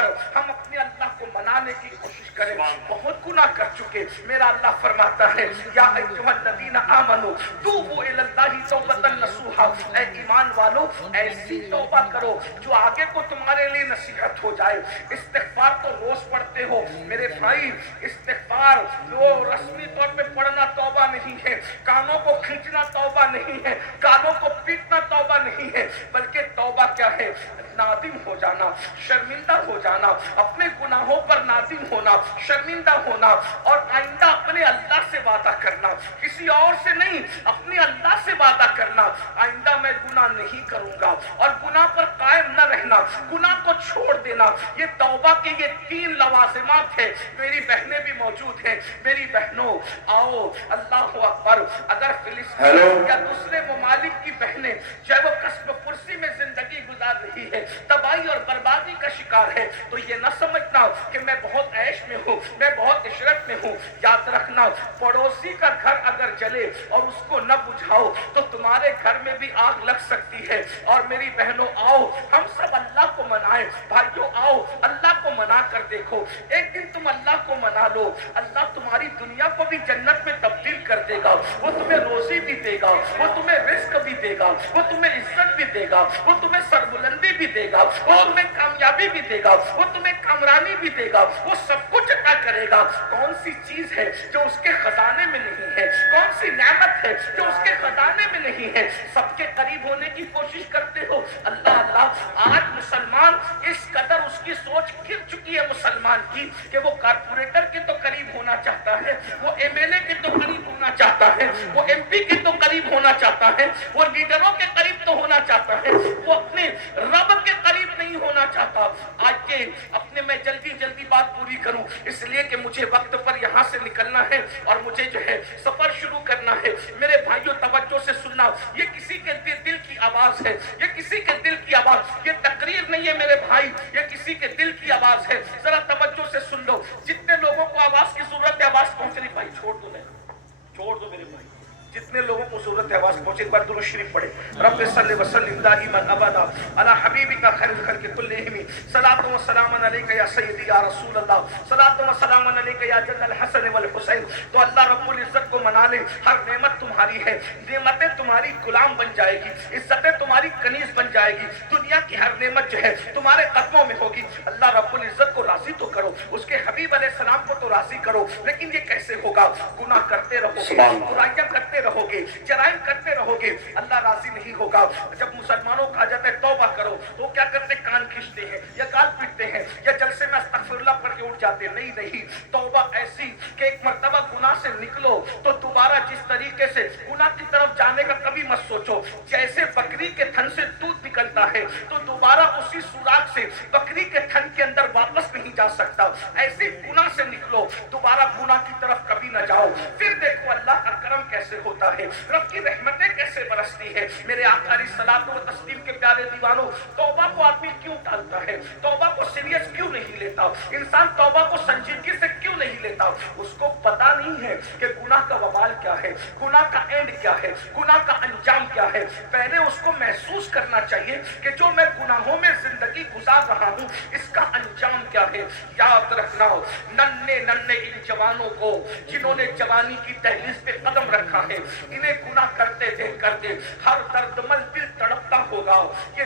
اکبر, ہم اپنے اللہ کو منانے کی کوشش کریں. بہت گناہ کر چکے. میرا اللہ فرماتا ہے یا ایھا الذین آمنوا توبوا الی اللہ توبۃ نصوحا, اے ایمان والو ایسی توبہ کرو جو آگے کو تمہارے لیے نصیحت ہو جائے. استغفار تو روز پڑھتے ہو میرے بھائی, استغفار وہ رسمی طور پہ پڑھنا توبہ نہیں ہے, کانوں کو کھینچنا توبہ نہیں ہے, کانوں کو پیٹنا توبہ نہیں ہے, بلکہ توبہ کیا ہے؟ نادم ہو جانا, شرمندہ ہو جانا, اپنے گناہوں پر نادم ہونا, شرمندہ ہونا, اور آئندہ اپنے اللہ سے وعدہ کرنا, کسی اور سے نہیں, اپنے اللہ سے وعدہ کرنا, آئندہ میں گناہ نہیں کروں گا, اور گناہ پر قائم نہ رہنا, گناہ کو چھوڑ دینا. یہ توبہ کے یہ 3 لوازمات ہیں. میری بہنیں بھی موجود ہیں. میری بہنوں آؤ, اللہ اکبر, اگر فلسطین یا دوسرے ممالک کی بہنیں چاہے وہ کسب پرسی میں زندگی گزار رہی ہے, تباہی اور بربادی کا شکار ہے, تو یہ نہ سمجھنا کہ میں بہت عیش میں ہوں, میں بہت عشرت میں ہوں. یاد رکھنا, پڑوسی کا گھر اگر جلے اور اس کو نہ بجھاؤ تو تمہارے گھر میں بھی آگ لگ سکتی ہے. اور میری بہنوں آؤ, ہم سب اللہ کو منائیں. بھائیوں آؤ, اللہ کو منا کر دیکھو. ایک دن تم اللہ کو منا لو, اللہ تمہاری دنیا کو بھی جنت میں تبدیل کر دے گا. وہ تمہیں روزی بھی دے گا, وہ تمہیں رزق بھی دے گا, وہ تمہیں عزت بھی دے گا, وہ تمہیں سربلندی بھی دے گا, وہ تمہیں کامیابی بھی دے گا, وہ تمہیں کامرانی بھی دے گا, وہ سب کچھ عطا کرے گا. کون سی چیز ہے جو اس کے خزانے میں نہیں ہے؟ کون سی نعمت ہے جو اس کے خزانے میں نہیں ہے؟ سب کے قریب ہونے کی کوشش کرتے ہو. اللہ اللہ, آج مسلمان اس قدر اس کی سوچ گر چکی ہے مسلمان کی کہ وہ کارپوریٹر کے تو قریب ہونا چاہتا ہے, وہ ایم ایل اے کے تو قریب ہونا چاہتا ہے, وہ ایم پی کے تو قریب ہونا چاہتا ہے, وہ لیڈروں کے قریب تو ہونا چاہتا ہے, وہ اپنے رب کے قریب نہیں ہونا چاہتا. آج کے اپنے میں جلدی بات پوری کروں, اس لیے کہ مجھے وقت پر یہاں سے نکلنا ہے اور مجھے جو ہے سفر شروع کرنا ہے. میرے بھائیوں توجہ سے سننا, یہ کسی کے دل کی آواز ہے, یہ کسی کے دل کی آواز, یہ تقریر نہیں ہے میرے بھائی, یہ کسی کے دل کی آواز ہے. ذرا توجہ سے سن لو. جتنے لوگوں کو آواز کی ضرورت ہے آواز پہنچ رہی, بھائی چھوڑ دو میرے بھائی, جتنے لوگوں کو ضرورت ہے آواز پہنچے. ایک بار درود شریف پڑھے. رب صلی وسلم دائما ابدا علی حبیبک خیر الخلق کلہم, صلاۃ و سلام علیک یا سیدی یا رسول اللہ, صلاۃ و سلام علیک یا جد الحسن والحسین. تو اللہ رب العزت کو منا لے. ہر نعمت تمہاری ہے, نعمتیں تمہاری غلام بن جائے گی, عزتیں تمہاری کنیز بن جائے گی. دنیا کی ہر نعمت جو ہے تمہارے قدموں میں ہوگی. اللہ رب العزت کو راضی تو کرو, اس کے حبیب علیہ السلام کو تو راضی کرو, لیکن یہ کیسے ہوگا؟ گناہ کرتے رہو گے, برائیاں کرتے رہو گے, جرائم کرتے رہو گے, اللہ راضی نہیں ہوگا. جب مسلمانوں کو کہا جاتا ہے توبہ کرو تو کیا کرتے؟ کان کھینچتے ہیں یا گال پیٹتے ہیں یا جلسے میں استغفر اللہ پڑھ کے اٹھ جاتے ہیں. نہیں, توبہ ایسی کہ ایک مرتبہ گناہ سے نکلو تو دوبارہ جس طریقے سے گناہ کی طرف جانے کا کبھی مت سوچو. جیسے بکری کے تھن سے دودھ نکلتا ہے تو دوبارہ اسی سوراخ سے بکری کے تھن کے اندر واپس نہیں جا سکتا, ایسے گناہ سے نکلو, دوبارہ گناہ کی طرف کبھی نہ جاؤ. پھر دیکھو اللہ کا کرم کیسے ہوتا ہے, رب کی رحمتیں کیسے برستی ہے. میرے آقا علیہ الصلوۃ والتسلیم کے پیارے دیوانوں, توبہ کو آدمی کیوں ٹالتا ہے؟ توبہ کو سیریس کیوں نہیں لیتا؟ انسان توبہ کو سنجیدگی سے کیوں نہیں لیتا؟ اس کو پتا نہیں ہے کہ گناہ کا وبال کیا ہے, گناہ کا اینڈ کیا ہے, گناہ کا انجام کیا ہے. پہلے اس کو محسوس کرنا چاہیے کہ جو میں گناہوں میں زندگی گزار رہا ہوں اس کا انجام کیا ہے. یاد رکھنا, ننھے ان جوانوں کو جنہوں نے جوانی کی دہلیز پہ قدم رکھا ہے, انہیں گناہ کرتے دیکھ کرتے ہر دردمند دل تڑپتا ہوگا. یہ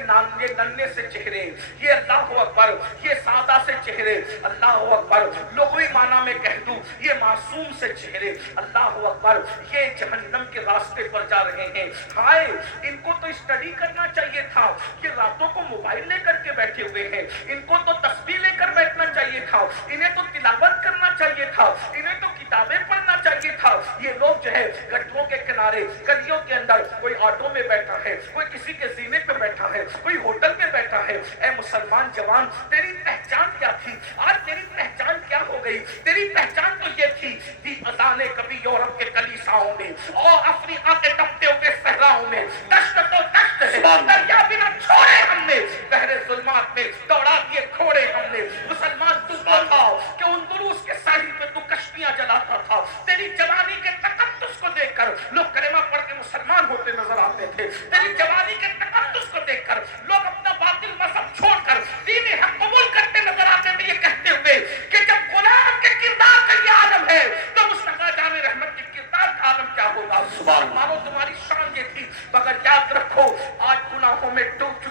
ننھے سے چہرے, یہ اللہ اکبر, یہ سادہ سے چہرے, اللہ اکبر, لغوی معنی میں کہہ دوں یہ معصوم سے چہرے, اللہ اکبر, یہ جہنم کے راستے پر جا رہے ہیں. ہائے, ان کو تو اسٹڈی کرنا چاہیے تھا, یہ راتوں کو موبائل لے کر کے بیٹھے ہوئے ہیں. ان کو تو تسبیح لے کر بیٹھنا چاہیے تھا, انہیں تو تلاوت کرنا چاہیے تھا, انہیں تو کتابیں پڑھنا چاہیے تھا. یہ لوگ جو ہے گٹروں کے کنارے, گلیوں کے اندر, کوئی آٹو میں بیٹھا ہے, کوئی کسی کے زینے پہ بیٹھا ہے, کوئی ہوٹل میں بیٹھا ہے. اے مسلمان جوان, تیری پہچان کیا تھی؟ آج تیری پہچان کیا ہو گئی؟ تیری پہچان تو یہ تھی اذانیں کبھی یورپ کے کلیساؤں میں اور افریقہ کے تپتے ہوئے صحراؤں میں, دشت تو دشت ہے, دریا بھی نہ چھوڑے ہم نے, بحر ظلمات میں دوڑا دیے کھوڑے ہم نے. مسلمان تو تھا کہ اندلس کے ساحل پہ تو کشتیاں جلاتا تھا. تیری جوانی کے تقدس کو دیکھ کر لوگ کلمہ پڑھ کے مسلمان ہوتے نظر آتے تھے. تیری جوانی کے تقدس کو دیکھ کر لوگ اپنا باطل مذہب چھوڑ کر دین حق قبول کرتے نظر آتے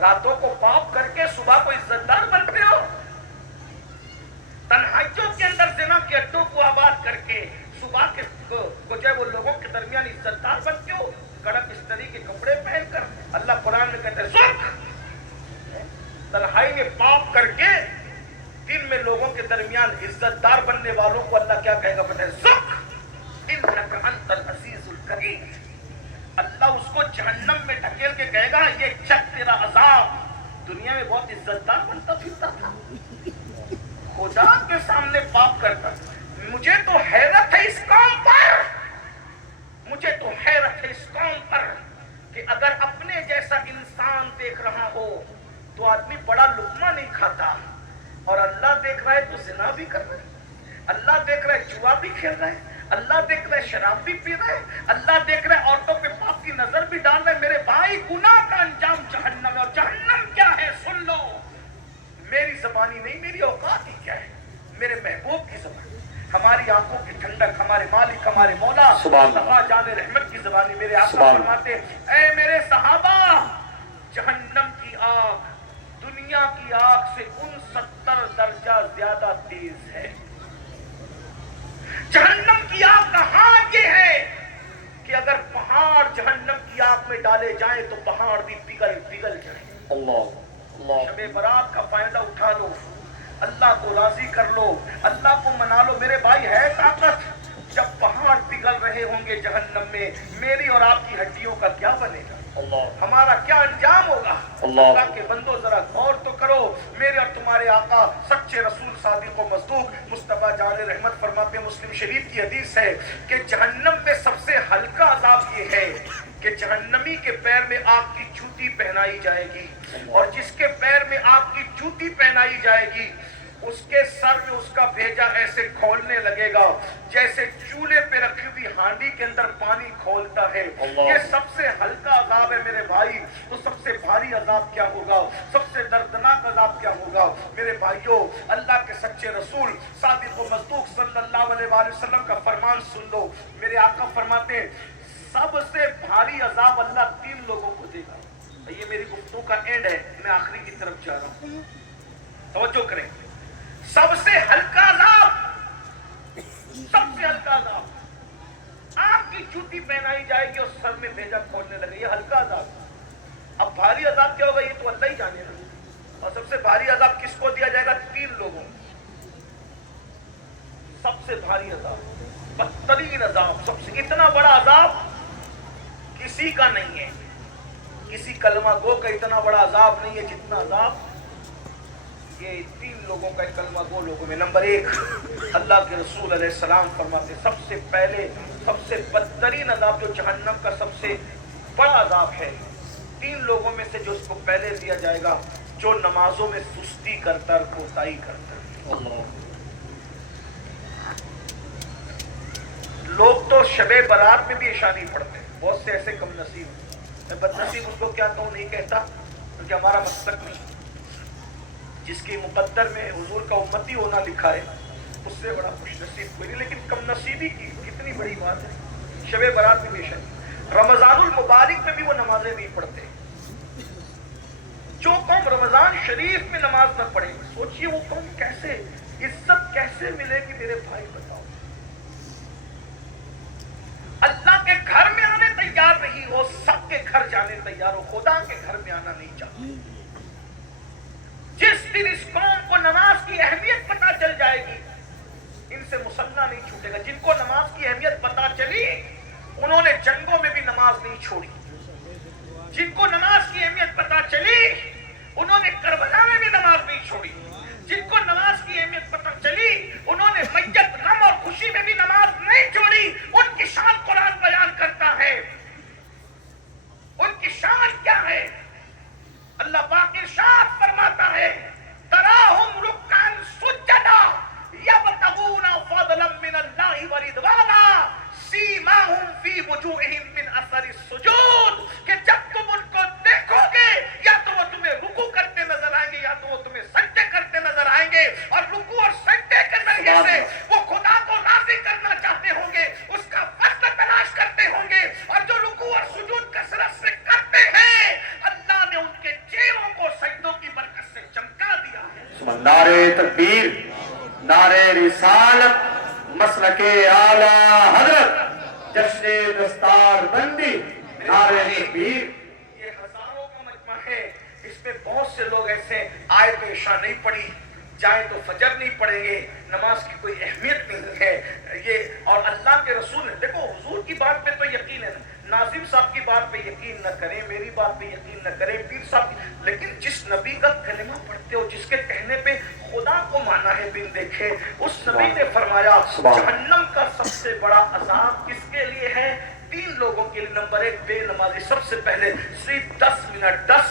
راتوں کو پاپ کر کے صبح کو عزتدار بنتے ہو. تنہائیوں کے اندر زنا کے اڈوں کو آباد کر کے صبح کے کو جو ہے وہ لوگوں کے درمیان عزتدار بنتے ہو, کڑک استری کے کپڑے پہن کر. اللہ قرآن میں کہتے ہیں سکھ, تنہائی میں پاپ کر کے دن میں لوگوں کے درمیان عزت دار بننے والوں کو اللہ کیا کہے گا پتہ ہے؟ سکھ انک انت العزیز الکریم. اللہ اس کو جہنم میں ڈھکیل کے کہے گا یہ چک تیرا عذاب. دنیا میں بہت عزت دار بنتا پھرتا تھا, خدا کے سامنے پاپ کرتا. مجھے تو حیرت ہے اس قوم پر, مجھے تو حیرت ہے اس قوم پر کہ اگر اپنے جیسا انسان دیکھ رہا ہو تو آدمی بڑا لقمہ نہیں کھاتا, اور اللہ دیکھ رہا ہے تو زنا بھی کر رہا ہے, اللہ دیکھ رہا ہے جوا بھی کھیل رہا ہے, اللہ دیکھ رہا ہے شراب بھی پی رہا ہے, اللہ دیکھ رہا ہے عورتوں پہ پاپ کی نظر بھی ڈال رہا ہے. میرے بھائی گناہ کا انجام جہنم ہے, اور جہنم کیا ہے سن لو. میری زبانی نہیں, میری اوقات ہی کیا ہے, میرے محبوب کی زبانی, ہماری آنکھوں کی ٹھنڈک, ہمارے مالک ہمارے مولا مصطفیٰ جان رحمت کی زبانی. میرے آقا فرماتے اے میرے صحابہ, جہنم کی آگ دنیا کی آگ سے 69 درجہ زیادہ تیز ہے. جہنم کی آگ کا حال یہ ہے کہ اگر پہاڑ جہنم کی آگ میں ڈالے جائیں تو پہاڑ بھی پگھل پگھل جائیں. اللہ شب برات کا فائدہ اٹھا لو, اللہ کو راضی کر لو, اللہ کو منا لو. میرے بھائی ہے طاقت, جب پہاڑ پگھل رہے ہوں گے جہنم میں, میری اور آپ کی ہڈیوں کا کیا بنے گا؟ ہمارا کیا انجام ہوگا؟ اللہ کے بندو ذرا غور تو کرو. میرے اور تمہارے آقا سچے رسول صادق و مصدوق مصطفیٰ جان رحمت فرماتے ہیں, مسلم شریف کی حدیث ہے کہ جہنم میں سب سے ہلکا عذاب یہ ہے کہ جہنمی کے پیر میں آگ کی جوتی پہنائی جائے گی, اور جس کے پیر میں آگ کی جوتی پہنائی جائے گی اس کے سر میں اس کا بھیجا ایسے کھولنے لگے گا جیسے چولہے پہ رکھی ہوئی ہانڈی کے اندر پانی کھولتا ہے. یہ سب سے ہلکا عذاب ہے میرے بھائی, تو سب سے بھاری عذاب کیا ہوگا, سب سے دردناک عذاب کیا ہوگا؟ میرے بھائیوں, اللہ کے سچے رسول صادق و مصدوق صلی اللہ علیہ وآلہ وسلم کا فرمان سن لو. میرے آقا فرماتے ہیں سب سے بھاری عذاب اللہ 3 لوگوں کو دے گا. یہ میری گفتگو کا اینڈ ہے, میں آخری کی طرف جا رہا ہوں, توجہ کریں. سب سے ہلکا عذاب, سب سے ہلکا عذاب, آپ کی جوتی پہنائی جائے گی اور سر میں بھیجا کھولنے لگے, یہ ہلکا عذاب. اب بھاری عذاب کیا ہوگا یہ تو اللہ ہی جانے گا. اور سب سے بھاری عذاب کس کو دیا جائے گا؟ 3 لوگوں. سب سے بھاری عذاب, بدترین عذاب, سب سے اتنا بڑا عذاب کسی کا نہیں ہے, کسی کلمہ گو کا اتنا بڑا عذاب نہیں ہے جتنا عذاب یہ 3 لوگوں کا, کلمہ گو لوگوں میں. نمبر 1, اللہ کے رسول علیہ السلام فرماتے سب سے پہلے سب سے بدترین عذاب جو جہنم کا سب سے بڑا عذاب ہے, 3 لوگوں میں سے جو اس کو پہلے دیا جائے گا, جو نمازوں میں سستی کرتا اور کوتاہی کرتا. لوگ تو شب برات میں بھی عشاء نہیں پڑھتے, بہت سے ایسے کم نصیب. میں بد نصیب اس کو کیا کہوں نہیں کہتا, کیونکہ ہمارا مسلک نہیں. جس کی مقدر میں حضور کا امتی ہونا لکھا ہے اس سے بڑا خوش نصیب کوئی نہیں. لیکن کم نصیبی کی کتنی بڑی بات ہے. شب برات میں بھی عشاء, رمضان المبارک میں بھی وہ نمازیں نہیں پڑھتے. جو قوم رمضان شریف میں نماز نہ پڑھے, سوچئے وہ قوم کیسے عزت کیسے ملے گی میرے بھائی, بتاؤ. اللہ کے گھر میں آنے تیار نہیں ہو, سب کے گھر جانے تیار ہو, خدا کے گھر میں آنا نہیں چاہتے. جس دن اس قوم کو نماز کی اہمیت پتہ چل جائے گی, ان سے مسلح نہیں چھوٹے گا. جن کو نماز کی اہمیت پتہ چلی انہوں نے جنگوں میں بھی نماز نہیں چھوڑی. جن کو نماز کی اہمیت پتہ چلی انہوں نے کربلا میں بھی نماز نہیں چھوڑی. جن کو نماز کی اہمیت پتہ چلی انہوں نے میت غم اور خوشی میں بھی نماز نہیں چھوڑی. ان کی شان قرآن بیان کرتا ہے. ان کی شان کیا ہے؟ اللہ پاک ارشاد فرماتا ہے تراہم رکعن سجدا یبتغون فضلا من اللہ ورضوانا سیماہم فی وجوہہم من اثر السجود, کہ جب تم ان کو دیکھو گے یا تو وہ تمہیں نعرے تکبیر، نعرے رسالت، مسلک اعلی حضرت، جشن دستار بندی، نعرے تکبیر۔ یہ ہزاروں کا مجمع ہے، اس میں بہت سے لوگ ایسے آئے تو عشاء نہیں پڑھی، جائیں تو فجر نہیں پڑھیں گے، نماز کی کوئی اہمیت نہیں ہے یہ۔ اور اللہ کے رسول نے دیکھو، حضور کی بات پہ تو یقین ہے، ناظم صاحب کی بات پہ یقین نہ کریں، میری بات پہ یقین نہ کریں، پیر صاحب کی، لیکن جس نبی کا کلمہ پڑھتے ہو، جس کے کہنے پہ خدا کو مانا ہے بن دیکھے، اس نبی نے فرمایا جہنم کا سب سے بڑا عذاب کس کے لیے ہے؟ 3 لوگوں کے لیے۔ نمبر 1 بے نمازی۔ سب سے پہلے صرف 10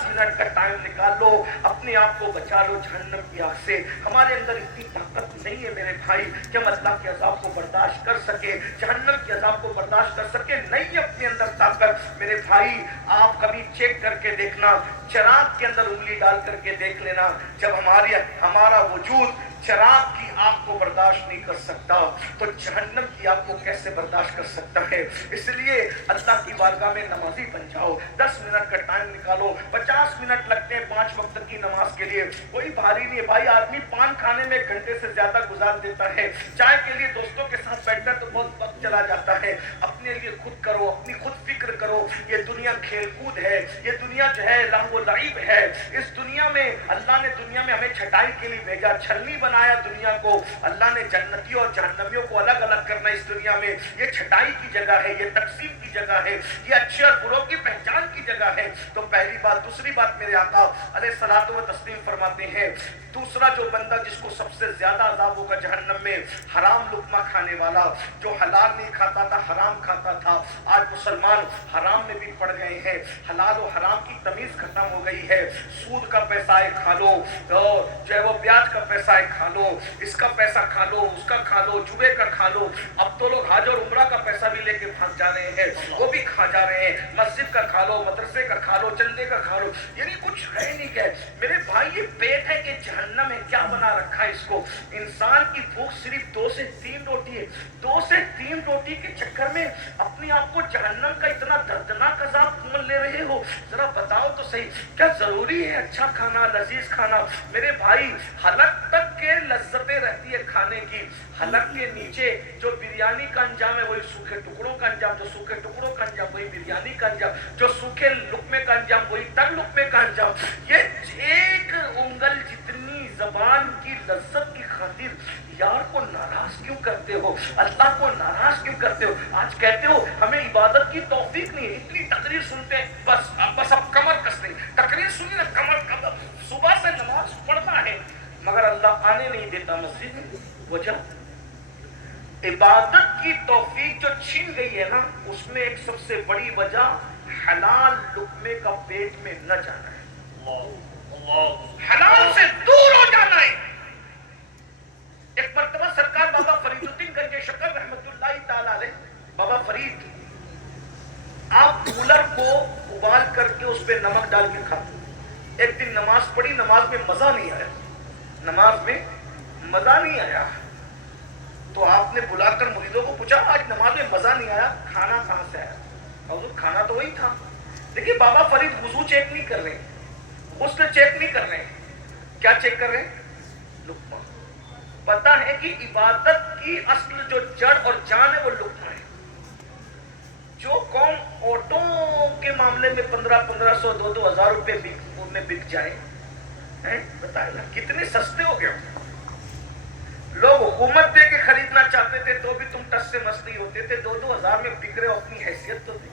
منٹ کا ٹائم نکال لو، اپنے آپ کو بچا لو جہنم کی آگ سے۔ ہمارے اندر اتنی طاقت نہیں ہے میرے بھائی کہ ہم اللہ کے عذاب کو برداشت کر سکے، جہنم کے عذاب کو برداشت کر سکے، نہیں ہے اپنے اندر طاقت۔ میرے بھائی آپ کبھی چیک کر کے دیکھنا، چراغ کے اندر انگلی ڈال کر کے دیکھ لینا، جب ہمارا وجود چراغ کی آگ کو برداشت نہیں کر سکتا تو جہنم کی آگ کو کیسے برداشت کر سکتا ہے؟ اس لیے اللہ کی بارگاہ میں نمازی بن جاؤ، 10 منٹ کا ٹائم نکالو۔ 50 منٹ لگتے ہیں 5 وقت کی نماز کے لیے، کوئی بھاری نہیں ہے بھائی۔ آدمی پان کھانے میں 1 گھنٹے سے زیادہ گزار دیتا ہے، چائے کے لیے دوستوں کے ساتھ بیٹھتا ہے تو بہت وقت چلا جاتا ہے۔ اپنے لیے خود کرو، اپنی خود فکر کرو۔ یہ دنیا کھیل کود ہے، یہ دنیا جو ہے لہو و لعب ہے۔ اس دنیا میں اللہ نے دنیا میں ہمیں چھٹائی کے لیے بھیجا، چھلنی بنایا دنیا کو۔ اللہ نے جنتیوں اور جہنمیوں کو الگ الگ کرنا اس دنیا میں، یہ چھٹائی کی جگہ ہے، یہ تقسیم کی جگہ ہے، یہ اچھے اور بروں کی پہچان کی جگہ ہے۔ تو پہلی بات۔ دوسری بات، میرے آقا علیہ الصلوۃ و تسلیم فرماتے ہیں، دوسرا جو بندہ جس کو سب سے زیادہ عذاب ہوگا جہنم میں، حرام لقمہ کھانے والا، جو حلال نہیں کھاتا تھا حرام کھاتا تھا۔ آج مسلمان حرام میں بھی پڑ گئے ہیں، حلال و حرام کی تمیز ختم ہو گئی ہے۔ سود کا پیسہ ہے کھا لو، جو ہے وہ بیاج کا پیسہ ہے کھا لو، اس کا پیسہ کھا لو، اس کا کھا لو، جوئے کا کھا لو۔ اب تو لوگ حج اور عمرہ کا پیسہ بھی لے کے بھاگ جا رہے ہیں، وہ بھی کھا جا رہے ہیں۔ مسجد کا کھا لو، مدرسے کا کھا لو، چندے کا کھا لو، یعنی کچھ ہے نہیں۔ کہ میرے بھائی یہ پیٹ ہے کہ جہنم ہے، کیا بنا رکھا ہے اس کو؟ انسان کی بھوک صرف 2 سے 3 روٹی ہے، 2 سے 3 روٹی کے چکر میں اپنے آپ کو جہنم کا اتنا دردناک عذاب مول لے رہے ہو۔ ذرا بتاؤ تو صحیح، کیا ضروری ہے اچھا کھانا، لذیذ کھانا؟ میرے بھائی حلق تک کے لذتیں رہتی ہے کھانے کی، حلق کے نیچے جو بریانی کا انجام ہے وہی سوکھے ٹکڑوں کا انجام، جو سوکھے ٹکڑوں کا انجام وہی بریانی کا انجام، جو سوکھے لقمے کا انجام وہی تر لقمے کا انجام۔ یہ ایک انگل جتنی زبان کی لذت کی خاطر یار کو ناراض کیوں کرتے ہو؟ اللہ کو ناراض کیوں کرتے ہو؟ آج کہتے ہو ہمیں عبادت کی توفیق نہیں ہے، اتنی تقریر سنتے ہیں، بس اب کمر کس نہیں، تقریر سنی نا کمر، صبح سے نماز پڑھنا ہے مگر اللہ آنے نہیں دیتا مسجد میں۔ وجہ عبادت کی توفیق جو چھین گئی ہے نا، اس میں ایک سب سے بڑی وجہ حلال لقمے کا پیٹ میں نہ جانا ہے، حلال سے دور ہو جانا ہے۔ ایک مرتبہ سرکار بابا فرید الدین گنج شکر رحمت اللہ تعالی علیہ، بابا فرید آپ کولر کو ابال کر کے اس پہ نمک ڈال کے کھاتے۔ ایک دن نماز پڑھی، نماز میں مزہ نہیں آیا، نماز میں مزہ نہیں آیا تو آپ نے بلا کر مریدوں کو پوچھا آج نماز میں مزہ نہیں آیا، کھانا کہاں سے آیا؟ حضور کھانا تو وہی تھا۔ دیکھیے بابا فرید وضو چیک نہیں کر رہے، غسل چیک نہیں کر رہے، کیا چیک کر رہے ہیں؟ لقمہ۔ پتا ہے کہ عبادت کی اصل جو جڑ اور جان ہے وہ لقمہ ہے۔ جو قوم آٹو کے معاملے میں 1500 2000 روپے میں بک جائے، بتائیے کتنے سستے ہو گئے۔ لوگ حکومت دے کے خریدنا چاہتے تھے تو بھی تم ٹس سے مس نہیں ہوتے تھے، 2000 میں بک رہے ہو، اپنی حیثیت تو تھی۔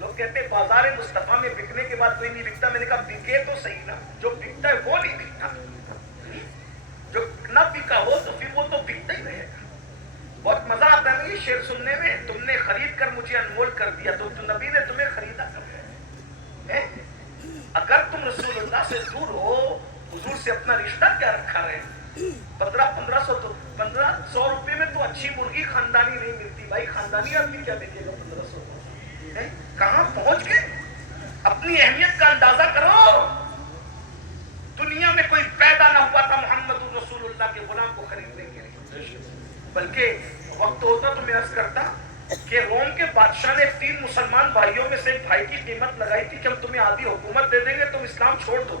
لوگ کہتے ہیں بازار مصطفیٰ میں بکنے کے بعد کوئی نہیں بکتا، میں نے کہا بکے تو صحیح نا، جو بکتا ہے وہ نہیں بکتا، جو نہ بکا ہو تو پھر وہ تو بکتا ہی رہے گا۔ بہت مزہ آتا ہے یہ شعر سننے میں، تم نے خرید کر مجھے انمول کر دیا، تو نبی نے تمہیں خریدا کر۔ اگر تم رسول اللہ سے دور ہو، حضور سے اپنا رشتہ کیا رکھا رہے؟ 1500 روپے میں تو اچھی مرغی خاندانی نہیں ملتی بھائی، خاندانی آدمی کیا بیچے گا 1500؟ کہاں پہنچ گئے؟ اپنی اہمیت کا اندازہ کرو۔ دنیا میں کوئی پیدا نہ ہوا تھا محمد رسول اللہ کے غلام کو خریدنے کے لیے، بلکہ وقت ہوتا تو میں عرض کرتا کہ روم کے بادشاہ نے 3 مسلمان بھائیوں میں سے ایک بھائی کی قیمت لگائی تھی کہ ہم تمہیں آدھی حکومت دے دیں گے، تم اسلام چھوڑ دو۔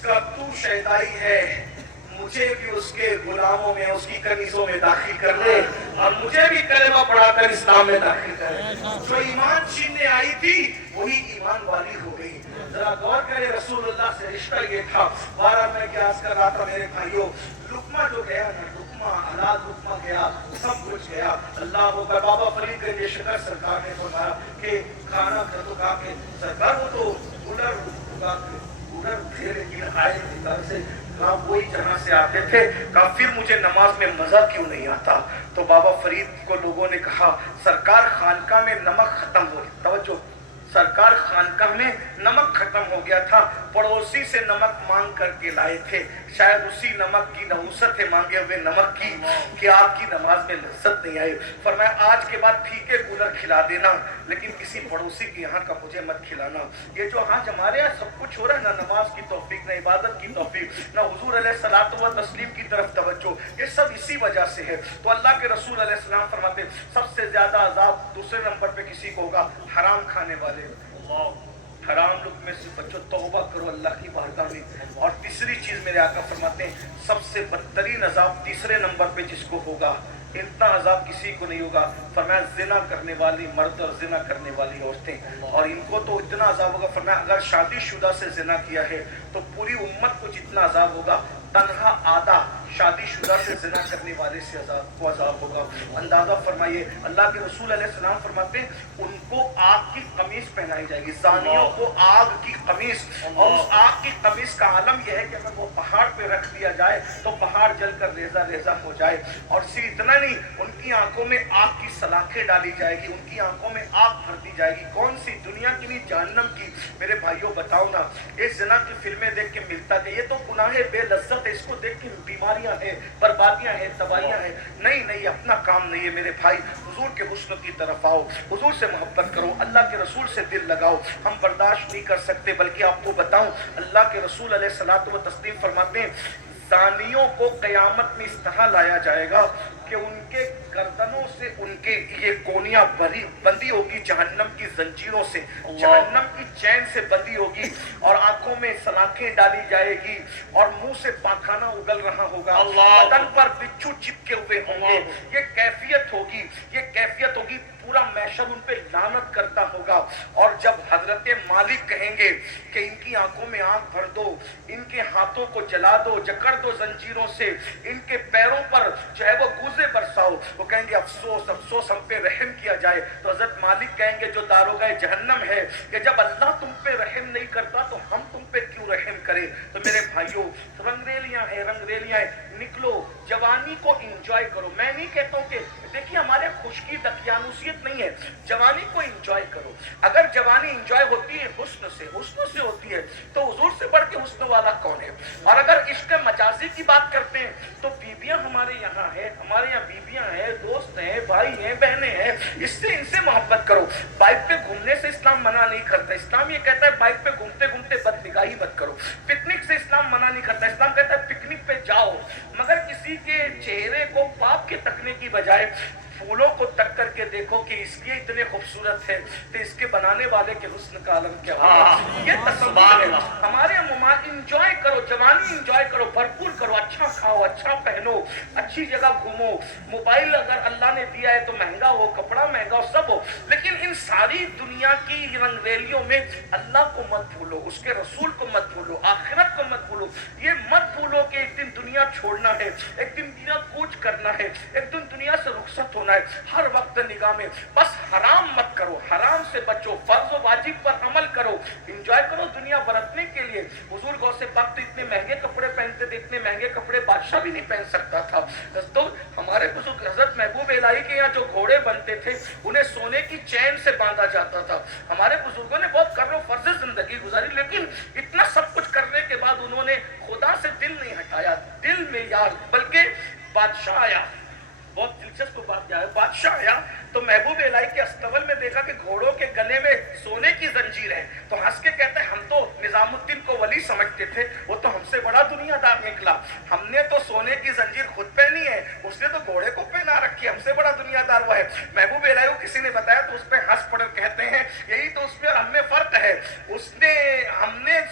جس کا تو شیدائی ہے مجھے بھی اس کے غلاموں میں اس کی کنیزوں میں داخل کر لے اور مجھے بھی کلمہ پڑھا کر اسلام میں داخل کر لے. جو ایمان چھیننے آئی تھی وہی ایمان والی ہو گئی. ذرا غور کرے رسول اللہ سے رشتہ یہ تھا. بہرحال میں قیاس کر رہا تھا میرے بھائیوں, لقمہ جو گیا نا, لقمہ حلال لقمہ گیا, سب کچھ گیا. اللہ وہ بابا فرید گنج شکر سرکار نے فرمایا کہ کھانا تو کھا کے سرکار وہ تو ادھر تھے لیکن آئے تھے گھر سے, کہا وہی جہاں سے آتے تھے. کہا پھر مجھے نماز میں مزہ کیوں نہیں آتا؟ تو بابا فرید کو لوگوں نے کہا سرکار خانقاہ میں نمک ختم ہو گیا. توجہ, سرکار خانقاہ میں نمک ختم ہو گیا تھا, پڑوسی سے نمک مانگ کر کے لائے تھے. شاید اسی نمک کی نحوست ہے, مانگے ہوئے نمک کی, کہ آپ کی نماز میں لذت نہیں آئی. فرمایا آج کے بعد ٹھیک ہے کولر کھلا دینا لیکن کسی پڑوسی کے یہاں کا مجھے مت کھلانا. یہ جو آج ہمارے یہاں سب کچھ ہو رہا ہے, نہ نماز کی توفیق, نہ عبادت کی توفیق, نہ حضور علیہ الصلوۃ والتسلیم کی طرف توجہ, یہ سب اسی وجہ سے ہے. تو اللہ کے رسول علیہ السلام فرماتے سب سے زیادہ عذاب دوسرے نمبر پہ کسی کو ہوگا, حرام کھانے والے. حرام لوگ میں سے بچو, توبہ کرو اللہ کی بارگاہ میں. اور تیسری چیز میرے آقا فرماتے ہیں سب سے بدترین عذاب تیسرے نمبر پہ جس کو ہوگا, اتنا عذاب کسی کو نہیں ہوگا. فرمایا زنا کرنے والی مرد اور زنا کرنے والی عورتیں, اور ان کو تو اتنا عذاب ہوگا. فرمایا اگر شادی شدہ سے زنا کیا ہے تو پوری امت کو جتنا عذاب ہوگا, تنہا آدھا شادی شدہ سے زنا کرنے والے سے عذاب ہوگا. اندازہ فرمائیے, اللہ کے رسول علیہ السلام فرماتے ہیں ان کو آگ کی قمیص پہنائی جائے گی, زانیوں کو آگ کی قمیص. اور اس آگ کی قمیص کا عالم یہ ہے کہ اگر وہ پہاڑ پہ رکھ دیا جائے تو پہاڑ جل کر ریزہ ریزہ ہو جائے. اور صرف اتنا نہیں, ان کی آنکھوں میں آگ کی سلاخیں ڈالی جائے گی, ان کی آنکھوں میں آگ بھر دی جائے گی. کون سی, دنیا کی نہیں جہنم کی. میرے بھائیوں بتاؤ نا, اس زنا کی فلمیں دیکھ کے ملتا کہ یہ تو گناہ بے لذت ہے, اس کو دیکھ کے بیماریاں ہیں, بربادیاں ہیں, تباہیاں ہیں. نہیں نہیں, اپنا کام نہیں ہے میرے بھائی. حضور کے حسن کی طرف آؤ, حضور سے محبت کرو, اللہ کے رسول سے دل لگاؤ. ہم برداشت نہیں کر سکتے, بلکہ آپ کو بتاؤں اللہ کے رسول علیہ الصلوۃ والتسلیم فرماتے ہیں زانیوں کو قیامت میں اس طرح لایا جائے گا کہ ان کے گردنوں سے ان کے یہ کونیاں بندی ہوگی جہنم کی زنجیروں سے, جہنم کی چین سے بندی ہوگی, اور آنکھوں میں سلاخیں ڈالی جائے گی, اور منہ سے پاخانہ اگل رہا ہوگا, بدن پر بچھو چپکے ہوئے ہوں گے. یہ کیفیت ہوگی, پورا محشر ان پہ لعنت کرتا ہوگا. اور جب حضرت مالک کہیں گے کہ ان کی آنکھوں میں آنکھ بھر دو, ان کے ہاتھوں کو جلا دو, جکڑ دو زنجیروں سے, ان کے پیروں پر جو ہے وہ گوزے برساؤ, وہ کہیں گے افسوس افسوس ہم پہ رحم کیا جائے. تو حضرت مالک کہیں گے جو داروغہ جہنم ہے کہ جب اللہ تم پہ رحم نہیں کرتا تو ہم تم پہ کیوں رحم کرے. تو میرے بھائیوں, رنگریلیاں ہیں, نکلو, جوانی کو انجوائے کرو. میں نہیں کہتا ہوں کہ دیکھیے ہمارے خشکی دقیانوسیت نہیں ہے, جوانی کو انجوائے کرو. اگر جوانی انجوائے ہوتی ہے حسن سے ہوتی ہے تو حضور سے بڑھ کے حسن والا کون ہے. اور اگر عشق مجازی کی بات کرتے ہیں تو بیویاں ہمارے یہاں ہیں, ہمارے یہاں بیویاں ہیں, دوست ہیں, بھائی ہیں, بہنیں ہیں, ان سے محبت کرو. بائک پہ گھومنے سے اسلام منع نہیں کرتا, اسلام یہ کہتا ہے بائک پہ گھومتے گھومتے بد نگاہی مت کرو. پکنک سے اسلام منع نہیں کرتا, اسلام کہتا ہے پکنک پہ جاؤ, مگر کسی کے چہرے کو پاپ کے تکنے کی بجائے پھولوں کو تک کر کے دیکھو کہ اس لیے اتنے خوبصورت ہے تو اس کے بنانے والے کے حسن کا عالم کیا ہوگا. یہ تصور ہے. ہمارے انجوائے کرو, جوانی انجوائے کرو, بھرپور کرو, اچھا کھاؤ, اچھا پہنو, اچھی جگہ گھومو. موبائل اگر اللہ نے دیا ہے تو مہنگا ہو, کپڑا مہنگا ہو, سب ہو, لیکن ان ساری دنیا کی رنگریلیوں میں اللہ کو مت بھولو, اس کے رسول کو مت بھولو, آخرت کو مت بھولو. یہ مت بھولو کہ ایک دن دنیا چھوڑنا ہے, ایک دن دنیا کوچ کرنا ہے, ایک دن دنیا سے رخصت ہونا ہے. ہر وقت نگاہ میں بس حرام مت کرو, حرام سے بچو, فرض و واجب پر عمل کرو, انجوائے کرو دنیا برتنے کے لیے. حضور غوث پاک تو اتنے مہنگے کپڑے پہنتے تھے, اتنے مہنگے کپڑے بادشاہ بھی نہیں پہن سکتا تھا. تو ہمارے بزرگ حضرت محبوب الہی کے یہاں جو گھوڑے بنتے تھے انہیں سونے کی چین سے باندھا جاتا تھا. ہمارے بزرگوں نے بہت کر و فرض زندگی گزاری, لیکن اتنا سب کچھ کرنے کے بعد انہوں نے خدا سے دل نہیں ہٹایا, دل میں یار, بلکہ بادشاہ آیا. بہت دلچسپ بات کیا ہے, بادشاہ آیا تو محبوب الہی کے استبل میں دیکھا کہ گھوڑوں کے گلے میں سونے کی زنجیر ہے, تو ہنس کے کہتے ہیں ہم تو نظام الدین کو ولی سمجھتے تھے, وہ تو ہم سے بڑا دنیا دار نکلا, ہم نے تو سونے کی زنجیر خود پہنی ہے, اس نے تو گھوڑے کو پہنا رکھی, ہم سے بڑا دنیا دار وہ ہے. محبوب الہی کو کسی نے بتایا تو اس پہ ہنس پڑ کہتے ہیں یہی تو اس میں اور ہم میں فرق ہے, ہم نے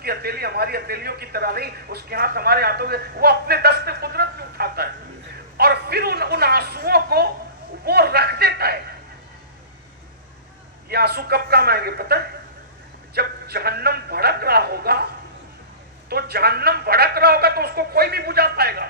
کی ہتھیلی ہماری ہتھیلیوں کی طرح نہیں، اس کے ہاتھ ہمارے ہاتھوں کے، وہ اپنے دست قدرت میں اٹھاتا ہے اور پھر ان آنسوؤں کو وہ رکھ دیتا ہے. یہ آنسو کب کام آئیں گے پتہ ہے؟ جب جہنم بھڑک رہا ہوگا تو اس کو کوئی نہیں بجھا پائے گا.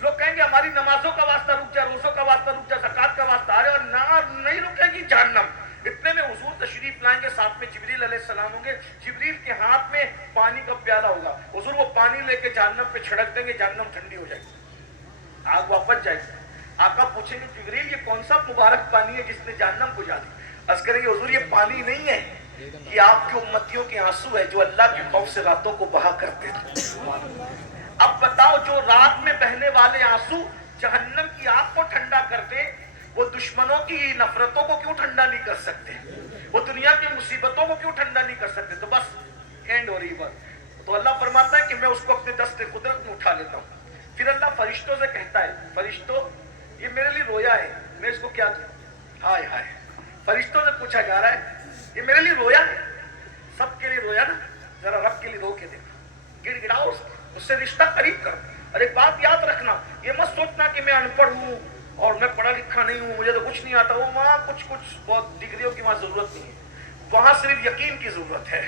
لوگ کہیں گے ہماری نمازوں کا واسطہ رک جا، روزوں کا واسطہ رک جا، زکات کا واسطہ، ارے اور نار نہیں رکے گی جہنم. اتنے میں حضور تشریف لائیں گے، ساتھ میں جبریل علیہ السلام ہوں گے. جبریل کے ہاتھ میں پانی کا پیالہ ہوگا، حضور وہ پانی لے کے جہنم پہ چھڑک دیں گے، جہنم ٹھنڈی ہو جائے گی، آگ واپس جائے گی. آقا پوچھیں گے جبریل یہ کون سا مبارک پانی ہے جس نے جہنم بجھا دی؟ عرض کریں گے حضور یہ پانی نہیں ہے، یہ آپ کے امتیوں کے آنسو ہے جو اللہ کے خوف سے راتوں کو بہا کرتے تھے. اب بتاؤ جو رات میں بہنے والے آنسو جہنم کی آگ کو ٹھنڈا کرتے، وہ دشمنوں کی نفرتوں کو کیوں ٹھنڈا نہیں کر سکتے؟ وہ دنیا کی مصیبتوں کو کیوں ٹھنڈا نہیں کر سکتے؟ تو بس اینڈ ہو رہی بات. تو اللہ فرماتا ہے کہ میں اس کو اپنے دست قدرت میں اٹھا لیتا ہوں. پھر اللہ فرشتوں سے کہتا ہے فرشتوں یہ میرے لیے رویا ہے، میں اس کو کیا دوں؟ ہائے ہائے. فرشتوں سے پوچھا جا رہا ہے یہ میرے لیے رویا ہے، سب کے لیے رویا نا، ذرا رب کے لیے رو کے دیکھو، گڑ گڑاؤ اس سے رشتہ قریب کرو. اور ایک بات یاد رکھنا، یہ مت سوچنا کہ میں ان پڑھ ہوں اور میں پڑھا لکھا نہیں ہوں، مجھے تو کچھ نہیں آتا. وہ وہاں کچھ بہت ڈگریوں کی وہاں ضرورت نہیں ہے، وہاں صرف یقین کی ضرورت ہے،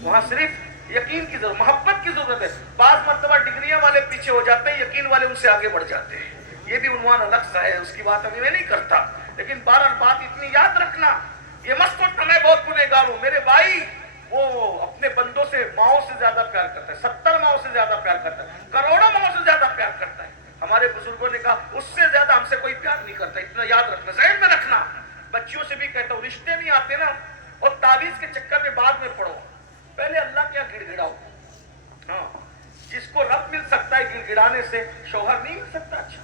وہاں صرف یقین کی ضرورت، محبت کی ضرورت ہے. بعض مرتبہ ڈگریاں والے پیچھے ہو جاتے ہیں، یقین والے ان سے آگے بڑھ جاتے ہیں. یہ بھی عنوان الگ سا ہے، اس کی بات ابھی میں نہیں کرتا. لیکن بہرحال بات اتنی یاد رکھنا، یہ مت سوچنا میں بہت گنہگار ہوں. میرے بھائی وہ اپنے بندوں سے ماؤں سے زیادہ پیار کرتا ہے، 70 ماؤں سے زیادہ پیار کرتا ہے، کروڑوں ماؤں سے زیادہ پیار کرتا ہے. ہمارے بزرگوں نے کہا اس سے زیادہ ہم سے کوئی پیار نہیں کرتا. اتنا یاد رکھنا، ذہن میں رکھنا. بچیوں سے بھی کہتا ہوں رشتے نہیں آتے نا اور تعویذ کے چکر میں بعد میں پڑھو، پہلے اللہ کیا گڑ گڑاؤ. ہاں جس کو رب مل سکتا ہے گڑ گڑانے سے، شوہر نہیں مل سکتا. اچھا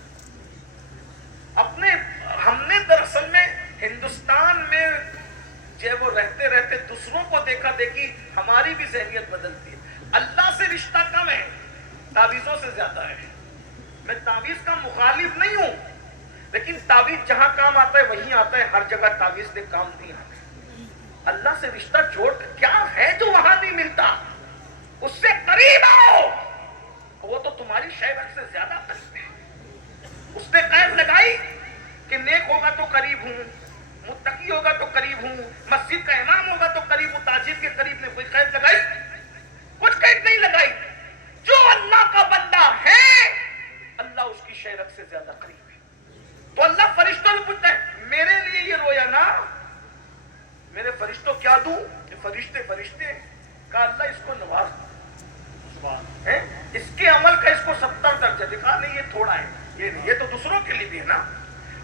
ہم نے دراصل میں ہندوستان میں وہ رہتے رہتے دوسروں کو دیکھا دیکھی ہماری بھی ذہنیت بدلتی ہے. اللہ سے رشتہ کم ہے، تعویذوں سے زیادہ ہے. میں تعویذ کا مخالف نہیں ہوں، لیکن تعویذ جہاں کام آتا ہے وہیں آتا ہے، ہر جگہ تعویذ سے کام نہیں آتا. اللہ سے رشتہ جوڑ کیا ہے جو وہاں نہیں ملتا؟ اس سے قریب آؤ، وہ تو تمہاری شہرت سے زیادہ قریب ہے. اس نے قید لگائی کہ نیک ہوگا تو قریب ہوں، متقی ہوگا تو قریب ہوں، مسجد کا امام ہوگا تو قریب ہوں. تاجر کے قریب نے کوئی قید لگائی؟ کچھ قید نہیں لگائی. جو اللہ کا بندہ ہے اللہ اس کی شہرت سے زیادہ قریب ہے. تو اللہ فرشتوں سے پوچھتا ہے میرے لیے یہ رویا نا، میرے فرشتوں کیا دوں؟ فرشتے کہا اللہ اس کو نواز ہے، اس کے عمل کا اس کو 70 درجہ دکھا. نہیں یہ تھوڑا ہے، یہ تو دوسروں کے لیے بھی ہے نا.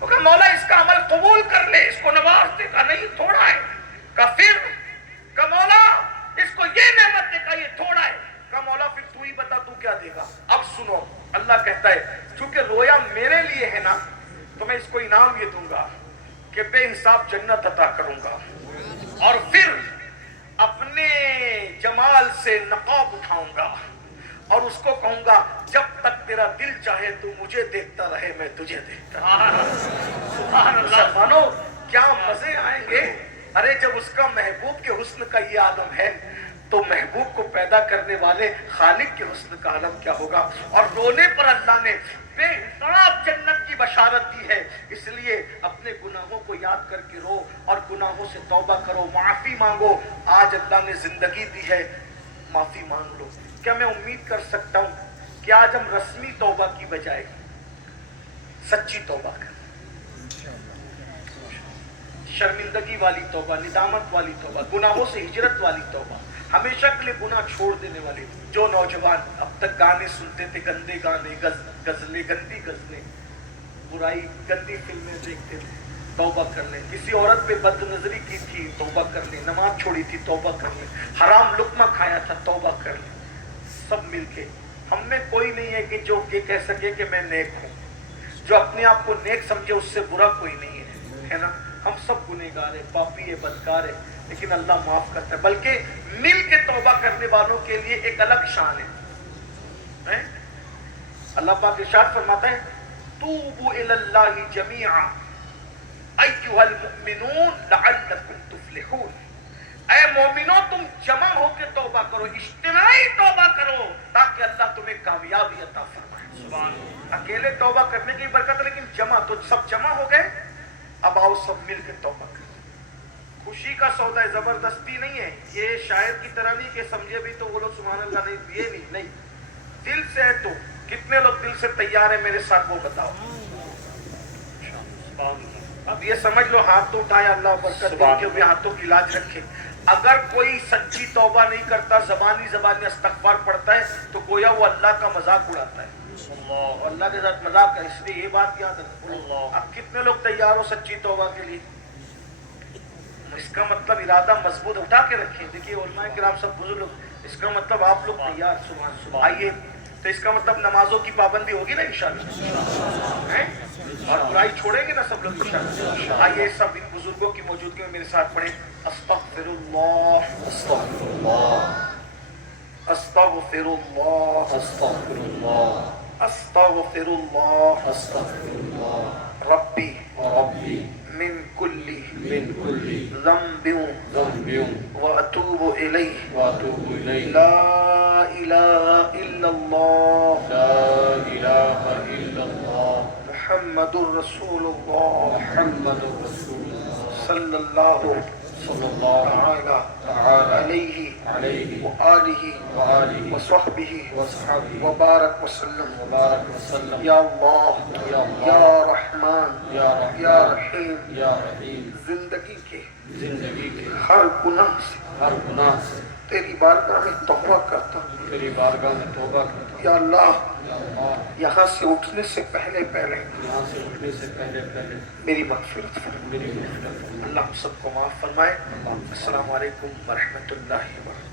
کہ مولا اس کا عمل قبول کر لے، اس کو نواز دے. کہا نہیں تھوڑا ہے. کہا پھر؟ کہ مولا اس کو یہ نعمت دے. کہا یہ تھوڑا ہے. کہا مولا پھر تو ہی بتا تو کیا دے گا. اب سنو اللہ کہتا ہے چونکہ رویا میرے لیے ہے نا تو میں اس کو انعام یہ دوں گا کہ بے حساب جنت عطا کروں گا، اور پھر اپنے جمال سے نقاب اٹھاؤں گا اور اس کو کہوں گا جب تک تیرا دل چاہے تو مجھے دیکھتا رہے میں تجھے دیکھتا رہے. سبحان اللہ. مانو کیا مزے آئیں گے. ارے جب اس کا محبوب کے حسن کا یہ عالم ہے تو محبوب کو پیدا کرنے والے خالق کے حسن کا عالم کیا ہوگا. اور رونے پر اللہ نے بے حساب جنت کی بشارت دی ہے. اس لیے اپنے گناہوں کو یاد کر کے رو اور گناہوں سے توبہ کرو، معافی مانگو. آج اللہ نے زندگی دی ہے، معافی مانگ لو. کیا میں امید کر سکتا ہوں کہ آج ہم رسمی توبہ کی بجائے سچی توبہ کریں، شرمندگی والی توبہ، ندامت والی توبہ، گناہوں سے ہجرت والی توبہ، ہمیشہ کے لیے گناہ چھوڑ دینے والی. جو نوجوان اب تک گانے سنتے تھے، گندے گانے، غزلیں، گندی غزلیں، برائی، گندی فلمیں دیکھتے تھے، توبہ کر لیں. کسی عورت پہ بد نظری کی تھی، توبہ کر لیں. نماز چھوڑی تھی، توبہ کر لیں. حرام لقمہ کھایا تھا، توبہ کر لیں. سب مل کے. ہم میں کوئی نہیں ہے کہ جو کہ کہہ سکے کہ میں نیک ہوں. جو اپنے آپ کو نیک سمجھے اس سے برا کوئی نہیں ہے نا. ہم سب گنہگار ہیں، پاپی ہے، بدکار ہے، لیکن اللہ معاف کرتا ہے. بلکہ مل کے توبہ کرنے والوں کے لیے ایک الگ شان ہے. اللہ پاک ارشاد فرماتا ہے توبوا الی اللہ جمیعا ایھا المؤمنون لعلکم تفلحون. اے مومنوں تم جمع ہو کے توبہ کرو, اجتماعی توبہ کرو تاکہ اللہ تمہیں کامیابی عطا فرمائے. سبحان اللہ. اکیلے توبہ کرنے کی برکت, لیکن جمع تو سب جمع ہو گئے, اب آؤ سب مل کے توبہ کرو. خوشی کا سودا ہے, زبردستی نہیں ہے. یہ شاعر کی طرح نہیں کہ سمجھے بھی تو وہ لوگ سبحان اللہ نہیں, یہ نہیں, دل سے ہے. تو کتنے لوگ دل سے تیار ہیں میرے ساتھ, وہ بتاؤ. اب یہ سمجھ لو, ہاتھ تو اٹھایا, اللہ برکت دے کے ہوئے ہاتھوں کی لاج رکھے. اگر کوئی سچی توبہ نہیں کرتا, زبانی استغفار پڑھتا ہے, تو گویا وہ اللہ کا مذاق اڑاتا ہے. اللہ کے ساتھ مذاق ہے, اس لیے یہ بات یاد رکھو. اب کتنے لوگ تیار ہو سچی توبہ کے لیے؟ اس کا مطلب ارادہ مضبوط اٹھا کے رکھیں. دیکھیے علماء کرام سب بزرگ, اس کا مطلب آپ لوگ تیار. سبحان. آئیے, تو اس کا مطلب نمازوں کی پابندی ہوگی نا انشاءاللہ, اور برائی چھوڑیں گے نا سب لوگ انشاءاللہ. آئیے سب ان بزرگوں کی موجودگی میں میرے ساتھ پڑھیں, استغفر اللہ, استغفر اللہ, استغفر اللہ, استغفر اللہ, استغفر اللہ, استغفر اللہ, ربی ربی من كل ذنب وأتوب إليه لا إله إلا الله محمد رسول الله صلى الله عليه وآله وصحبه وبارك وسلم. یا اللہ, یا رحمان, یا رحیم, زندگی کے ہر گناہ سے تیری بارگاہ میں توبہ کرتا ہوں. یا اللہ, یہاں سے اٹھنے سے پہلے میری مغفرت فرما. اللہ ہم سب کو معاف فرمائے. السلام علیکم ورحمۃ اللہ وبرکاتہ.